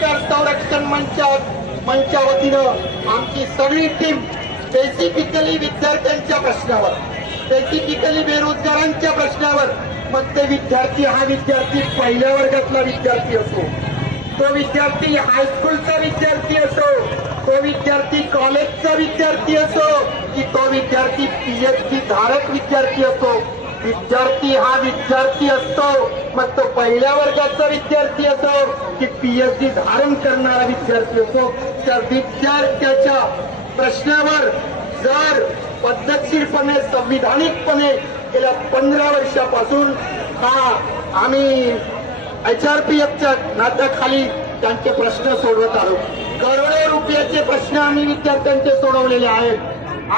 अधिकार संरक्षण मंचा मंचच्या वतीनं आमची सगळी टीम बेसिफिकली विद्यार्थ्यांच्या प्रश्नावर बेसिफिकली बेरोजगारांच्या प्रश्नावर मग ते विद्यार्थी हा विद्यार्थी पहिल्या वर्गातला विद्यार्थी असो तो विद्यार्थी हायस्कूलचा विद्यार्थी असो तो विद्यार्थी कॉलेजचा विद्यार्थी असो की तो विद्यार्थी पीएचडी धारक विद्यार्थी असो विद्यार्थी हा विद्यार्थी असतो. मग तो पहिल्या वर्गाचा विद्यार्थी असो की पीएचडी धारण करणारा विद्यार्थी असो त्या विद्यार्थ्याच्या प्रश्नावर जर पद्धतशीरपणे संविधानिकपणे गेल्या पंधरा वर्षापासून हा आम्ही एच आर पी एफच्या नात्याखाली त्यांचे प्रश्न सोडवत आहोत करोडो रुपयाचे प्रश्न आम्ही विद्यार्थ्यांचे सोडवलेले आहेत.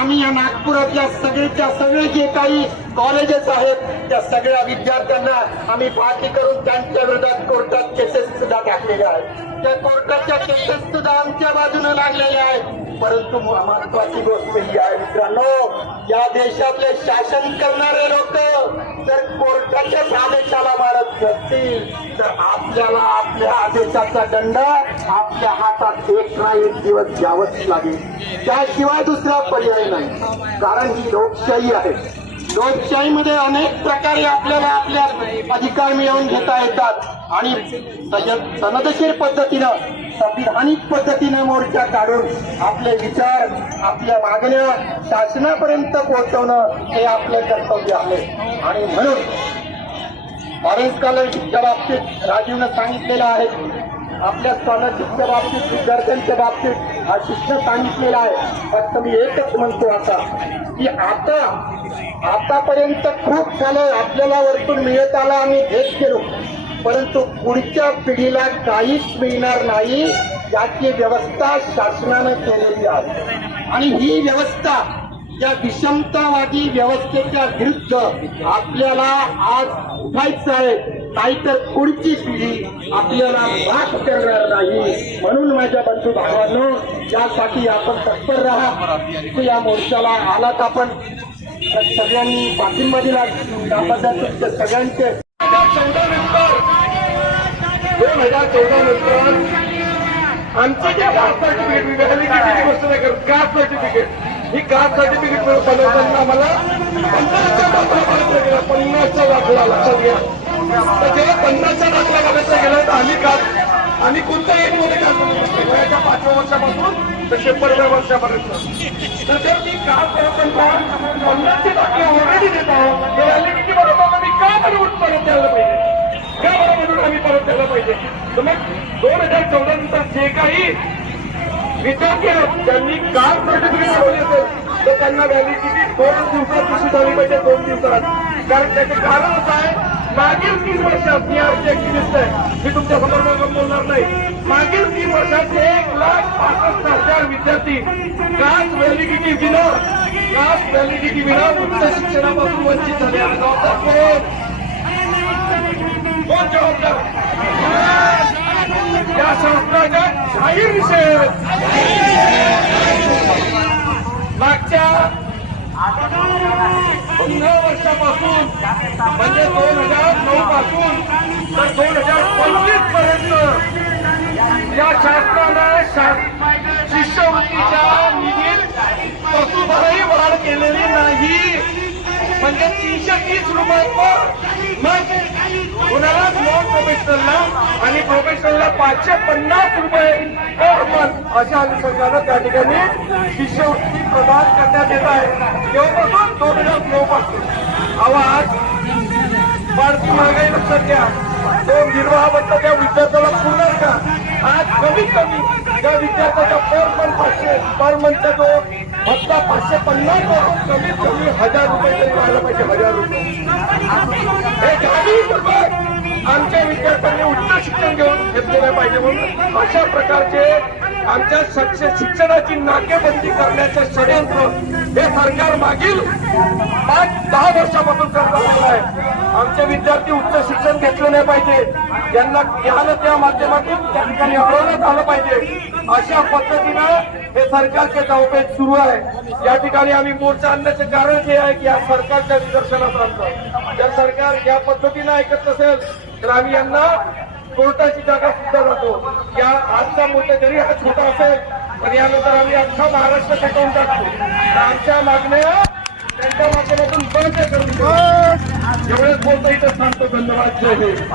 आम्ही या नागपुरातल्या सगळेच्या सगळे जे काही कॉलेजेस आहेत त्या सगळ्या विद्यार्थ्यांना आम्ही पाठी करून त्यांच्या विरोधात कोर्टात केसेस सुद्धा टाकलेल्या आहेत. त्या कोर्टाच्या केसेस सुद्धा आमच्या बाजूने लागलेल्या आहेत. परंतु महत्वाची गोष्ट ही आहे मित्रांनो या देशातले शासन करणारे लोक जर कोर्टाच्याच आदेशाला मारत नसतील तर आपल्याला आपल्या आदेशाचा दंड आपल्या हातात एक ना एक दिवस द्यावंच लागेल. त्याशिवाय दुसरा पर्याय नाही. कारण ही लोकशाही आहे. लोकशाहीमध्ये अनेक प्रकारे आपल्याला आपल्या अधिकार मिळवून घेता येतात. आणि सनदशीर पद्धतीनं संविधानिक पद्धतीनं मोर्चा काढून आपले विचार आपल्या मागण्या शासनापर्यंत पोहोचवणं हे आपलं कर्तव्य आहे. आणि म्हणून ऑरेंज स्कॉलरशिपच्या बाबतीत राजीवनं सांगितलेलं आहे. आपल्या स्कॉलरशिपच्या बाबतीत विद्यार्थ्यांच्या बाबतीत हा शिक्षण सांगितलेला आहे. फक्त मी एकच म्हणतो आता की आता आतापर्यंत खूप झालं आपल्याला वरतून मिळत आला आम्ही घेत गेलो परंतु पुढच्या पिढीला काहीच मिळणार नाही याची व्यवस्था शासनानं केलेली आहे. आणि ही व्यवस्था या विषमतावादी व्यवस्थेच्या विरुद्ध आपल्याला आज उठायचं आहे नाहीतर पुढची पिढी आपल्याला माफ करणार नाही. म्हणून माझ्या बंधू भावांनो यासाठी आपण तत्पर राहा. या मोर्चाला आलात आपण. सगळ्यांनी पाठिंबा दिला. त्याबद्दल सगळ्यांचे चौदा नंतर दोन हजार चौदा नंतर आमचं जे कास्ट सर्टिफिकेट मिळाली किती कास्ट सर्टिफिकेट? ही कास्ट सर्टिफिकेट मिळून बनवताना आम्हाला पन्नासचा दाखला बघायचा गेला पन्नासचा दाखला लक्षात घ्या. तर जेव्हा पन्नासचा दाखला बघायचा गेला तर आम्ही कास्ट आम्ही कोणत्या एजमध्ये कास्ट वयाच्या पाचव्या वर्षापासून तर शंभरव्या वर्षापर्यंत. तर जर मी कास्ट करताना पन्नासचे दाखले ऑलरेडी देत आहोत. हे व्हॅलिडिटी बरोबर? मी का बरोबर परत द्यायला पाहिजे? का बरोबर आम्ही परत द्यायला पाहिजे? तर मग दोन हजार चौदा नंतर जे काही विद्यार्थी आहेत त्यांनी कार सर्टिफिकेट लावले असेल. तर त्यांना व्हॅलिडिटी दोन दिवसात कशी झाली पाहिजे? दोन दिवसात. कारण त्याचं कारण असं आहे मागील तीन वर्षात मी आज ऍक्टिव्हिस्ट आहे. मी तुमच्यासमोर बोलणार नाही. मागील तीन वर्षात एक लाख पासष्ट हजार विद्यार्थी कास्ट व्हॅलिडिटी विना कास्ट व्हॅलिडिटी विना उच्च शिक्षणापासून वंचित झाले. आहे. जबाबदार कोण? जबाबदार? जाहीर निषेध मागच्या पंधरा वर्षापासून म्हणजे दोन हजार नऊ पासून तर दोन हजार पंचवीसपर्यंत या शासनानं शा- शिष्यवृत्तीच्या निधीत वसुबारही वाढ केलेली नाही. म्हणजे तीनशे तीस रुपये मग नॉन प्रोफेशनलला आणि प्रोफेशनलला पाचशे पन्नास रुपये पर मंथ अशा अनुषंगानं त्या ठिकाणी शिष्यवृत्ती प्रदान करण्यात येत आहे. तेव्हापासून दोन हजार नऊ पासून आवाज. वाढती महागाई लक्षात घ्या. तो निर्वाहाबद्दल त्या विद्यार्थ्याला पूर्ण का कमीत कमी विद्यार्थ्याचा पर मंथ पाचशे पर मंथचा जो भत्ता पाचशे पन्नासपासून कमीत कमी हजार रुपये तरी व्हायला पाहिजे हजार रुपये. हे आमच्या विद्यार्थ्यांनी उच्च शिक्षण घेऊन घेतलेलं नाही पाहिजे म्हणून अशा प्रकारचे आमच्या शिक्ष- शिक्षणाची नाकेबंदी करण्याचे षडयंत्र हे सरकार मागील पाच दहा वर्षापासून करत आलेलं आहे आमचे विद्यार्थी उच्च शिक्षण घेतलं नाही पाहिजे. त्यांना ज्ञान त्या माध्यमातून त्या ठिकाणी अडवण्यात आलं पाहिजे. अशा पद्धतीनं हे सरकारचे धावपेच सुरू आहे. या ठिकाणी आम्ही मोर्चा आणण्याचं कारण हे आहे की या सरकारच्या निदर्शनात आणतो जर सरकार या पद्धतीनं ऐकत नसेल तर आम्ही यांना कोर्टाची जागा सुद्धा जातो. या आजचा मोर्चा जरी हा छोटा असेल पण यानंतर आम्ही अख्खा महाराष्ट्र फेकून टाकतो. तर आमच्या मागण्या त्यांच्या माध्यमातून बंद करून देऊ. एवढंच बोलतो इथं सांगतो धन्यवाद. जय हिंद.